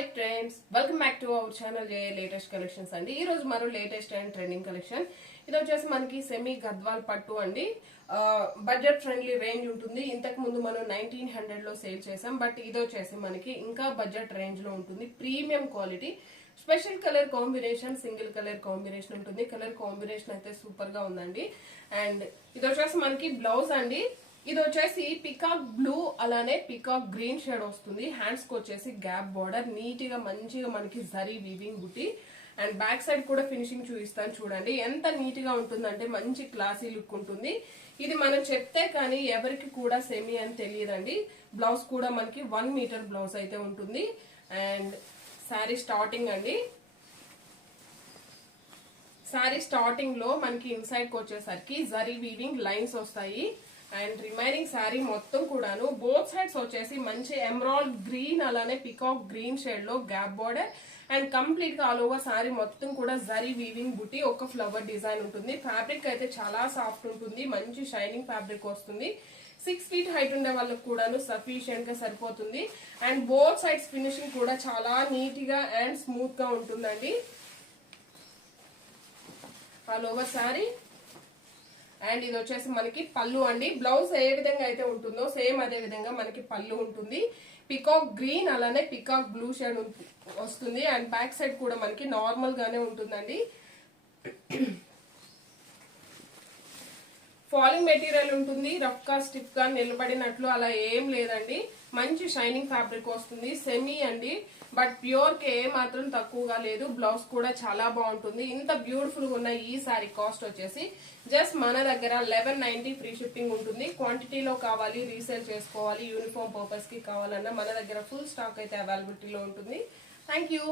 Hi friends, welcome back to our channel J latest collections అండి. ఈ రోజు మరో లేటెస్ట్ అండ్ ట్రెండింగ్ కలెక్షన్. ఇది వచ్చేసి మనకి సెమీ గద్వాల్ పట్టు అండి. బడ్జెట్ ఫ్రెండ్లీ రేంజ్ ఉంటుంది. ఇంతకు ముందు మనం 1900 లో సేల్ చేసాం, బట్ ఇది వచ్చేసి మనకి ఇంకా బడ్జెట్ రేంజ్ లో ఉంటుంది. Premium quality, special colour combination, single colour combination ఉంటుంది. కలర్ కాంబినేషన్ అయితే సూపర్ గా ఉందండి. అండ్ ఇది వచ్చేసి మనకి బ్లౌజ్ అండి. ఇది వచ్చేసి పికాక్ బ్లూ అలానే పికాక్ గ్రీన్ షేడ్ వస్తుంది. హ్యాండ్స్ కి వచ్చేసి గ్యాప్ బార్డర్, నీట్ గా మంచిగా మనకి జరీ వీవింగ్ బుట్టి. అండ్ బ్యాక్ సైడ్ కూడా ఫినిషింగ్ చూపిస్తాను చూడండి. ఎంత నీట్ గా ఉంటుందంటే మంచి క్లాసీ లుక్ ఉంటుంది. ఇది మనం చెప్తే కానీ ఎవరికి కూడా సెమీ అని తెలియదండి. బ్లౌజ్ కూడా మనకి 1 మీటర్ బ్లౌజ్ అయితే ఉంటుంది. అండ్ శారీ స్టార్టింగ్ అండి. శారీ స్టార్టింగ్ లో మనకి ఇన్సైడ్ కి వచ్చేసరికి జరీ వీవింగ్ లైన్స్ వస్తాయి. అండ్ రిమైనింగ్ శారీ మొత్తం కూడాను బోత్ సైడ్స్ వచ్చేసి మంచి ఎమరాల్డ్ గ్రీన్ అలానే పికాక్ గ్రీన్ షేడ్ లో గ్యాప్ బార్డర్. అండ్ కంప్లీట్ గా ఆల్ ఓవర్ శారీ మొత్తం కూడా జరీ వీవింగ్ బుట్టి, ఒక ఫ్లవర్ డిజైన్ ఉంటుంది. ఫ్యాబ్రిక్ అయితే చాలా సాఫ్ట్ ఉంటుంది, మంచి షైనింగ్ ఫ్యాబ్రిక్ వస్తుంది. 6 ఫీట్ హైట్ ఉండే వాళ్ళకి కూడాను సఫిషియెంట్ గా సరిపోతుంది. అండ్ బోత్ సైడ్స్ ఫినిషింగ్ కూడా చాలా నీట్ గా అండ్ స్మూత్ గా ఉంటుందండి ఆల్ ఓవర్ శారీ. అండ్ ఇది వచ్చేసి మనకి పళ్ళు అండి. బ్లౌజ్ ఏ విధంగా అయితే ఉంటుందో సేమ్ అదే విధంగా మనకి పళ్ళు ఉంటుంది. పికాక్ గ్రీన్ అలానే పికాక్ బ్లూ షేడ్ వస్తుంది. అండ్ బ్యాక్ సైడ్ కూడా మనకి నార్మల్ గానే ఉంటుందండి. ఫాలింగ్ మెటీరియల్ ఉంటుంది. రఫ్ గా స్టిఫ్ గా నిలబడినట్లు అలా ఏం లేదండి. మంచి షైనింగ్ ఫ్యాబ్రిక్ వస్తుంది. సెమీ అండి, బట్ ప్యూర్ కి ఏ మాత్రం తక్కువగా లేదు. బ్లౌజ్ కూడా చాలా బాగుంటుంది. ఇంత బ్యూటిఫుల్ గా ఉన్న ఈ సారీ కాస్ట్ వచ్చేసి జస్ట్ మన దగ్గర 1190 ఫ్రీ షిప్పింగ్ ఉంటుంది. క్వాంటిటీలో కావాలి, రీసేల్ చేసుకోవాలి, యూనిఫామ్ పర్పస్ కి కావాలన్నా మన దగ్గర ఫుల్ స్టాక్ అయితే అవైలబిలిటీలో ఉంటుంది. Thank you.